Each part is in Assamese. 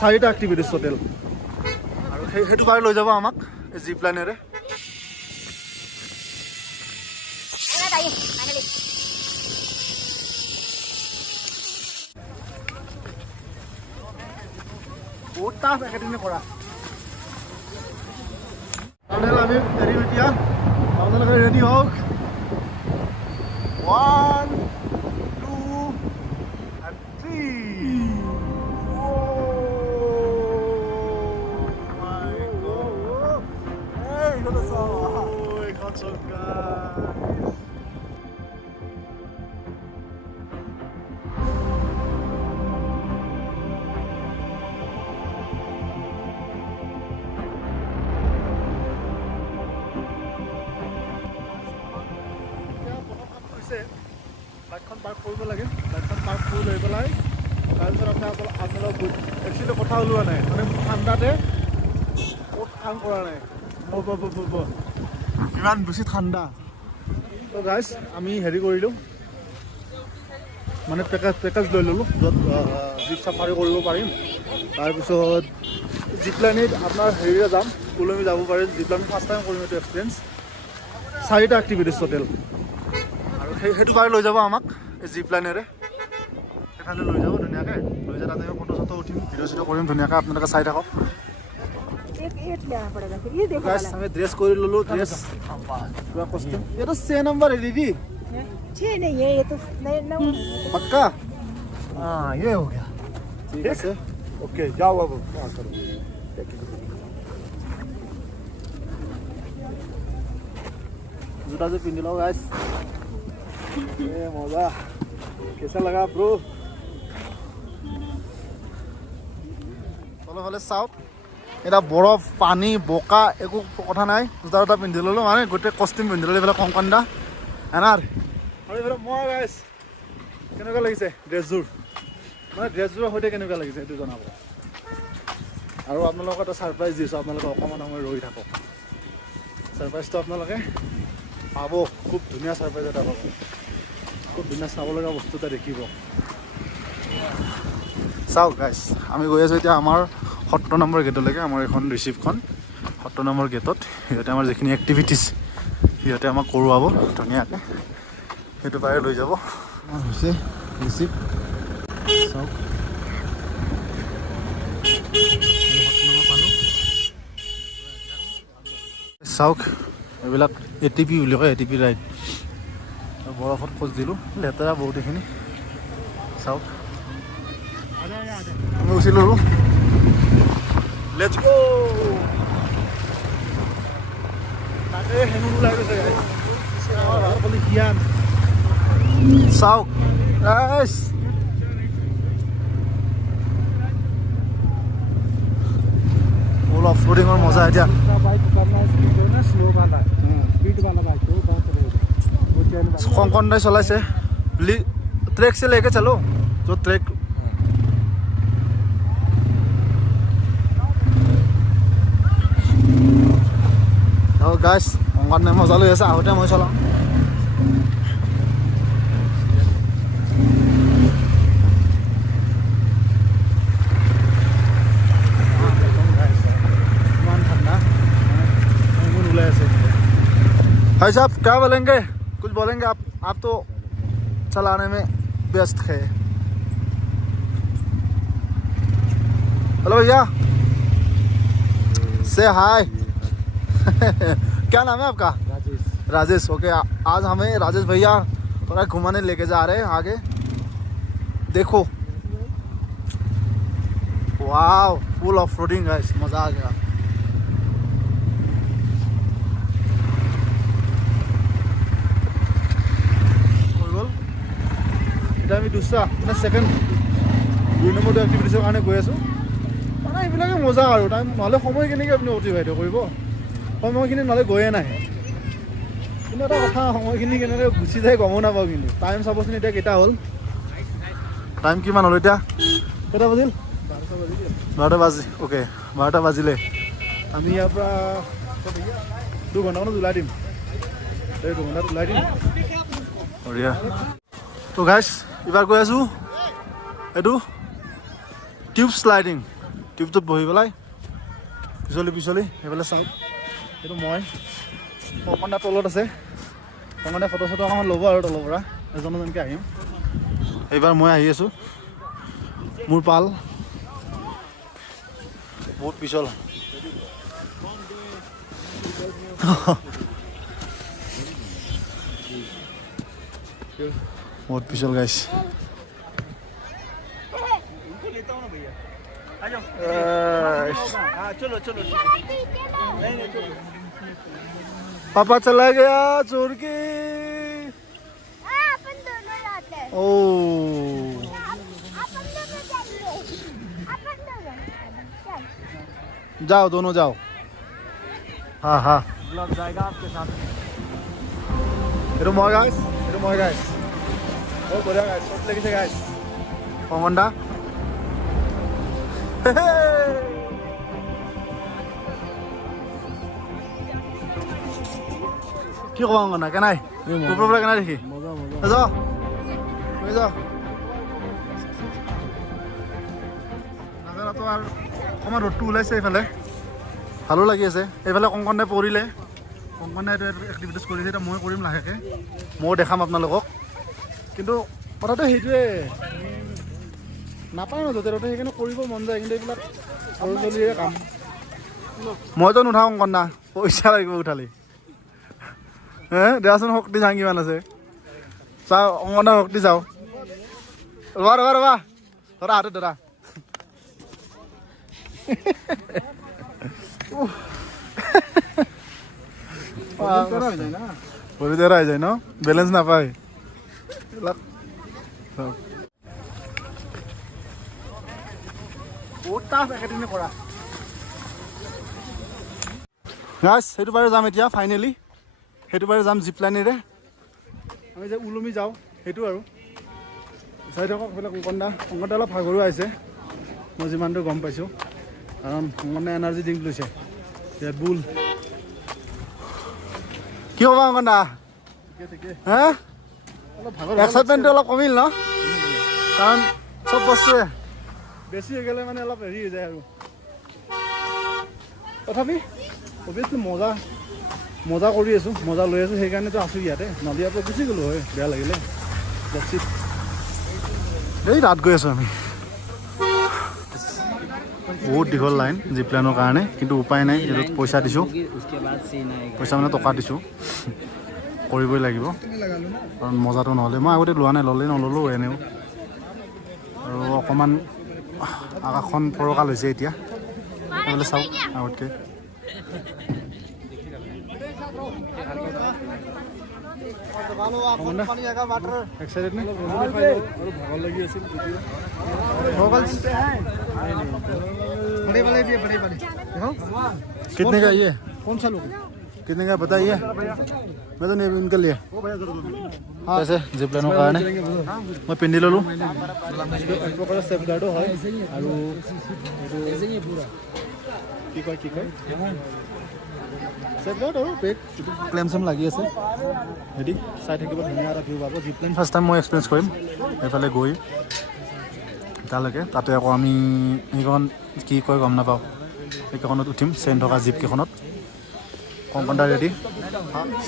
4টা এক্টিভিটিজ টোটেল আৰু সেইটো পাৰে লৈ যাব আমাক জিপ লাইনেৰে বহুত টাফ একেদিনে কৰা আমি ৰেডি এতিয়া আপোনালোকে ৰেডি হওক 1 2 and 3 বাইকখন পাৰ্ক কৰিব লাগে বাইকখন পাৰ্ক কৰি লৈ পেলাই তাৰপিছত আপোনালোক একচুৱেলি কথা ওলোৱা নাই মানে ঠাণ্ডাতে ক'ত কাম কৰা নাই ইমান বেছি ঠাণ্ডা তো গাইজ আমি হেৰি কৰিলোঁ মানে পেকেজ লৈ ল'লোঁ য'ত জীপ চাফাৰী কৰিব পাৰিম তাৰপিছত জীপ লাইনত আপোনাৰ হেৰিৰে যাম কুলমি যাব পাৰিম জীপ লাইন ফাৰ্ষ্ট টাইম কৰিম এইটো এক্সপিৰিয়েঞ্চ 4টা এক্টিভিটিজ টোটেল আৰু সেইটো পাৰে লৈ যাব আমাক জিপ লাইনেৰে সেইফালে লৈ যাব ধুনীয়াকৈ লৈ যায় তাতে ফটো চটো উঠিম ভিডিঅ' চিডিঅ' কৰিম ধুনীয়াকৈ আপোনালোকে চাই থাকক আমি ड्रेस कर लो ड्रेस पूरा कॉस्ट्यूम ये तो 6 नंबर है दीदी 6 नहीं है ये तो 9 पक्का हाँ ये हो गया ठीक है ओके जाओ अब करो जूता से पिन लो गाइस ये मजा कैसा लगा ब्रो चलो वाले साउथ এটা বৰফ পানী বোকা একো কথা নাই জোতা জোতা পিন্ধি ল'লোঁ মানে গোটেই কষ্টিউম পিন্ধি ল'লোঁ এইফালে কংকণ্ডা এনাৰ আৰু এইফালে মই গাইছ কেনেকুৱা লাগিছে ড্ৰেছযোৰ মানে ড্ৰেছযোৰৰ সৈতে কেনেকুৱা লাগিছে সেইটো জনাব আৰু আপোনালোকক এটা ছাৰপ্ৰাইজ দিছোঁ আপোনালোকে অকণমান সময় ৰৈ থাকক ছাৰপ্ৰাইজটো আপোনালোকে পাব খুব ধুনীয়া ছাৰপ্ৰাইজ এটা পাব খুব ধুনীয়া চাব লগা বস্তু এটা দেখিব চাওক গাইছ আমি গৈ আছোঁ এতিয়া আমাৰ 70 নম্বৰ গেটলৈকে আমাৰ এখন ৰিচিপ্টখন 70 নম্বৰ গেটত সিহঁতে আমাৰ যিখিনি এক্টিভিটিজ সিহঁতে আমাক কৰোৱাব ধুনীয়াকৈ সেইটো পাৰে লৈ যাব হৈছে ৰিচিপ্ট চাওক চাওক এইবিলাক ATP বুলি কয় ATP ৰাইড বৰফত খোজ দিলোঁ লেতেৰা বহুত এইখিনি চাওক আমি উচি ল'লোঁ Let's go! Hey, hello, guys. South, guys. All off-roading और मजा है क्या? कौन-कौन नहीं चला से? ट्रैक से लेके चलो, जो ट्रैक গাইছ অংকানে মজা লৈ আছে আহোঁতে মই চলাওঁ ইমান ঠাণ্ডা ওলাই আছে भाई साहब क्या बोलेंगे कुछ बोलेंगे आप तो चलाने में व्यस्त है हेलो भैया से हाय क्या नाम है आपका राजेश ओके आज हमें राजेश भैया थोड़ा घुमाने लेके जा रहे हैं आगे देखो वाव फुल ऑफ रोडिंग गाइस मजा आ गया এটা আমি দুসরা মানে সেকেন্ড 2 নম্বৰ এক্টিভিটিছৰ কাৰণে গৈ আছো মানে এইবিলাকে মজা আৰু টাইম নহলে সময় কেনেকৈ আপুনি অতিবাহিত কৰিব সময়খিনি নহ'লে গৈয়ে নাহে কিন্তু এটা কথা সময়খিনি কেনেকৈ গুচি যায় গমো নাপাওঁ কিন্তু টাইম চাবচোন এতিয়া কেইটা হ'ল টাইম কিমান হ'ল এতিয়া কেইটা বাজিল 12টা বাজি অ'কে 12টা বাজিলে আমি ইয়াৰ পৰা 2 ঘণ্টামানত ওলাই দিম 2 ঘণ্টাত ওলাই দিম বঢ়িয়া তো গাইছ এবাৰ গৈ আছোঁ এইটো টিউব স্লাইডিং টিউবটোত বহি পেলাই পিছলি সেইফালে চাওঁ। এইটো মই অকণমান তলত আছে, অকণমান ফটো চটো অকণমান ল'ব আৰু তলৰ পৰা এজনকে আহিম। এইবাৰ মই আহি আছোঁ, মোৰ পাল বহুত পিছল। बहुत पिछल गाइस। पापा चला गया चोर के। ओ जाओ दोनों जाओ। हाँ हाँ जाएगा आपके साथ। Itu mau guys. Oh boleh guys, shot lagi sih guys. Honda. কি কবা অংগনা কেনাই ওপৰৰ পৰা কেনাই দেখি যা যা নাজানো তো আৰু আমাৰ ৰ'দটো ওলাইছে এইফালে ভালো লাগি আছে। এইফালে কংকনে পৰিলে, কংকনে এইটো এক্টিভিটিজ কৰিছে, এতিয়া মই কৰিম লাহেকৈ, ময়ো দেখাম আপোনালোকক। কিন্তু কথাটো সেইটোৱে নাপায় ন য'তে ত'তে, সেইকাৰণে কৰিব মন যায়। কিন্তু এইবিলাক সৰু চলিৰে কাম। মইতো নুঠাওঁ কন্যা, পইচা লাগিব উঠালি। দেচোন শক্তি চাওঁ কিমান আছে, চাওঁ অংগনাৰ শক্তি চাওঁ। ৰবা ধৰা হাতত ধৰা। ভৰি তেৰা হৈ যায় ন, বেলেঞ্চ নাপায় এইবিলাক। বহুত টাফ একেদিনে কৰা। গাইছ সেইটো পাৰে যাম এতিয়া ফাইনেলি, সেইটো পাৰে যাম জিপ লাইনেৰে। আমি যে উলমি যাওঁ সেইটো আৰু চাই থাকক। এইফালে কংকনদা অলপ ভাগৰুৱা আহিছে, মই যিমানটো গম পাইছোঁ, কাৰণ কংকনে এনাৰ্জি ড্ৰিংক লৈছে ৰেড বুল। কি হ'ব কংকনদা? হে এক্সাইটমেণ্টটো অলপ কমিল ন, কাৰণ চব বস্তুৱে বেছি হৈ গ'লে মানে অলপ হেৰি হৈ যায় আৰু। তথাপি অভিয়াছলি মজা কৰি আছোঁ, মজা লৈ আছোঁ, সেইকাৰণেতো আছোঁ ইয়াতে। নহ'লে ইয়াৰ পৰা গুচি গ'লোঁ হয়, বেয়া লাগিলে। এই ৰাত গৈ আছোঁ আমি, বহুত দীঘল লাইন জিপ লাইনৰ কাৰণে, কিন্তু উপায় নাই। এইটোত পইচা দিছোঁ, পইচা মানে টকা দিছোঁ, কৰিবই লাগিব কাৰণ মজাটো নহ'লে। মই আগতে লোৱা নাই, নল'লোঁ এনেও। আৰু অকণমান আকাশখন ফৰকাল হৈছে এতিয়া, সেইফালে চাওক আগতকৈ। এক্সাইটেড নে? আৰু ভাগৰ লাগি আছিল कितने का ये? कौन सा लोग? कितने का बताइए, मैं तो नहीं इनके लिए। ऐसे जिप लाइনৰ কাৰণে মই পিন্ধি ল'লোঁ। এক প্ৰকাৰৰ ছেফ গাৰ্ডো হয় আৰু কি কয় ছেফ গাৰ্ড আৰু পেক ক্লেম চেম লাগি আছে। হেৰি চাই থাকিব, ধুনীয়া এটা ভিউ পাব। জিপ লাইন ফাৰ্ষ্ট টাইম মই এক্সপিৰিয়েঞ্চ কৰিম এইফালে গৈ তালৈকে। তাতে আকৌ আমি সেইখন কি কয় গম নাপাওঁ, সেইকেইখনত উঠিম, চেইন থকা জিপ কেইখনত। কংকনদা ৰেডি,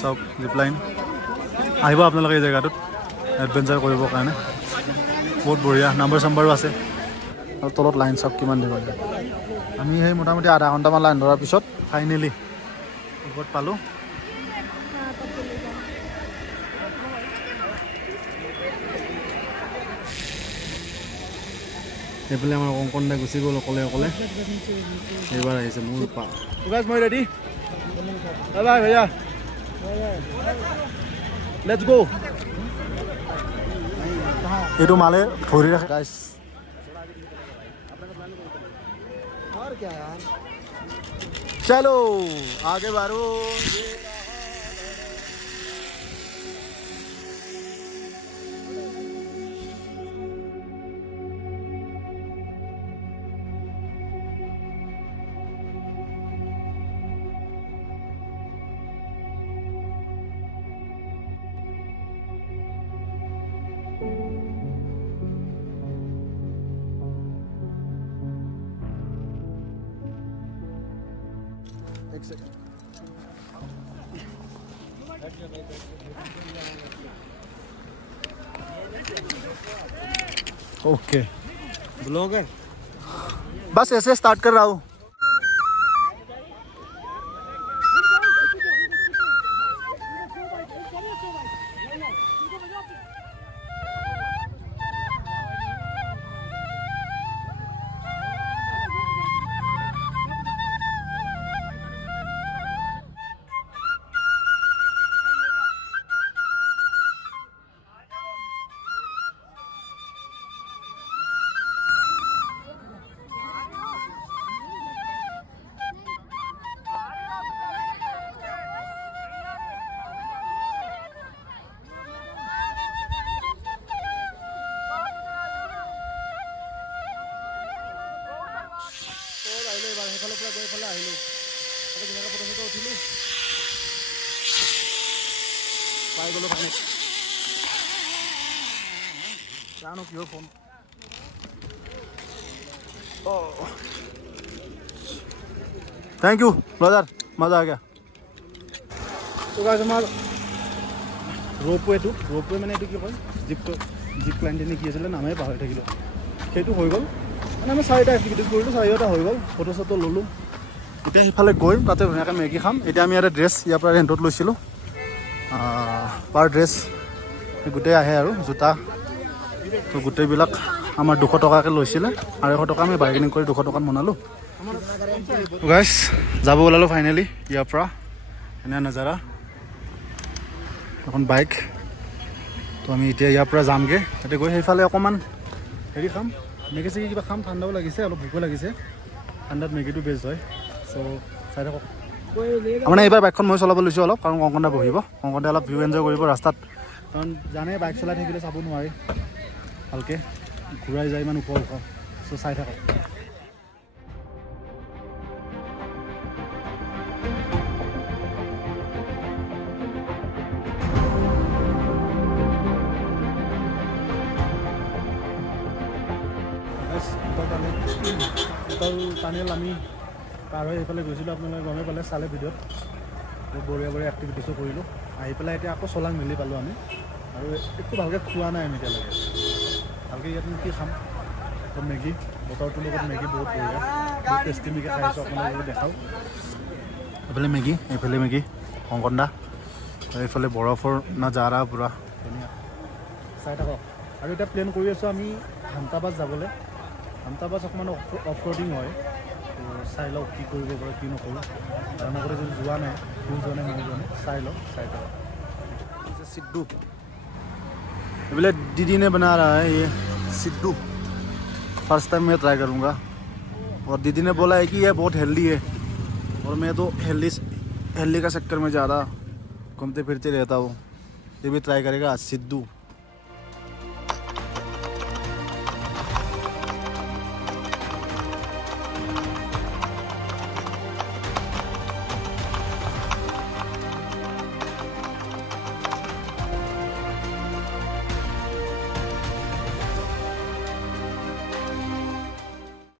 চাওক জিপ লাইন। আহিব আপোনালোকে এই জেগাটোত এডভেঞ্চাৰ কৰিবৰ কাৰণে, বহুত বঢ়িয়া। নাম্বাৰ চাম্বাৰো আছে আৰু তলত লাইন চাওক কিমান দীঘল। আমি সেই মোটামুটি আধা ঘণ্টামান লাইন ধৰাৰ পিছত ফাইনেলি ওপৰত পালোঁ। এইফালে আমাৰ কংকনদা গুচি গ'ল অকলে। এইবাৰ আহিছে মোৰ পা। মই ৰেডি, বাই ভैया, লেটছ গো। এইটো মালে ধৰি ৰাখে গাইছ। চলো আগে বাঢ়ো। एक सेकंड ओके ब्लॉग है बस ऐसे स्टार्ट कर रहा हूँ সেইফালৰ পৰা গৈ এইফালে আহিলোঁ তাতে ধুনীয়াকৈ ফটো চটো উঠিলোঁ পাই গ'লোঁ পানীত জানো কিহৰ ফোন थैंक यू ब्रदर मज़ा आ गया तो गाइस हमार रोपवे মানে এইটো কি কয় জিপ ক্লাইণ্টে নে কি আছিলে নামে পাহৰি থাকিলোঁ সেইটো হৈ গ'ল মানে আমি 4টা এক্টিভিটিজ কৰিলোঁ 4টা হৈ গ'ল ফটো চটো ল'লোঁ এতিয়া সিফালে গৈ তাতে ধুনীয়াকৈ মেগী খাম এতিয়া আমি ইয়াতে ড্ৰেছ ইয়াৰ পৰা ৰেণ্টত লৈছিলোঁ পাৰ ড্ৰেছ গোটেই আহে আৰু জোতা তো গোটেইবিলাক আমাৰ 200 টকাকৈ লৈছিলে আৰু 100 টকা আমি বাৰ্গেনিং কৰি 200 টকাত বনালোঁ গাইছ যাব ওলালোঁ ফাইনেলি ইয়াৰ পৰা এনে নজাৰা এখন বাইক তো আমি এতিয়া ইয়াৰ পৰা যামগৈ এতিয়া গৈ সেইফালে অকণমান হেৰি খাম মেগী চেগি কিবা খাম ঠাণ্ডাও লাগিছে অলপ ভোকো লাগিছে ঠাণ্ডাত মেগীটো বেষ্ট হয় চ' চাই থাকক মানে এইবাৰ বাইকখন মই চলাব লৈছোঁ অলপ কাৰণ কংকণদা বহিব কংকণদা অলপ ভিউ এনজয় কৰিব ৰাস্তাত কাৰণ জানে বাইক চলাই থাকিলে চাব নোৱাৰি ভালকৈ ঘূৰাই যায় ইমান ওখ ওখ চ' চাই থাকক টানেল আমি পাৰ হৈ এইফালে গৈছিলোঁ আপোনালোকে গমেই পালে চালে ভিডিঅ'ত বহুত বঢ়িয়া বঢ়িয়া এক্টিভিটিছো কৰিলোঁ আহি পেলাই এতিয়া আকৌ চলাং মেলি পালোঁ আমি আৰু একো ভালকৈ খোৱা নাই আমি এতিয়ালৈকে ভালকৈ ইয়াত কি খাম তো মেগী বতৰটোৰ লগত মেগী বহুত বঢ়িয়া বহুত টেষ্টি মেগী খাই আছোঁ আপোনালোকে দেখাওঁ এইফালে মেগী কংকণদা এইফালে বৰফৰ নাজাৰা পূৰা ধুনীয়া চাই থাকক আৰু এতিয়া প্লেন কৰি আছোঁ আমি হান্তাবাজ যাবলৈ হান্তাবাজ অকণমান অফ ৰ'ডিং হয় তো চাই লওক কি কৰিব পাৰোঁ কি নকৰোঁ আগতে যদি যোৱা নাই মই যোৱা নাই চাই লওক চাই থাকক सिद्धू बोले दीदी ने बना रहा है ये सिद्धू फर्स्ट टाइम मैं ट्राई करूँगा और दीदी ने बोला है कि ये बहुत हेल्दी है और मैं तो हेल्दी का चक्कर में ज़्यादा घूमते फिरते रहता हूँ ये भी ट्राई करेगा सिद्धू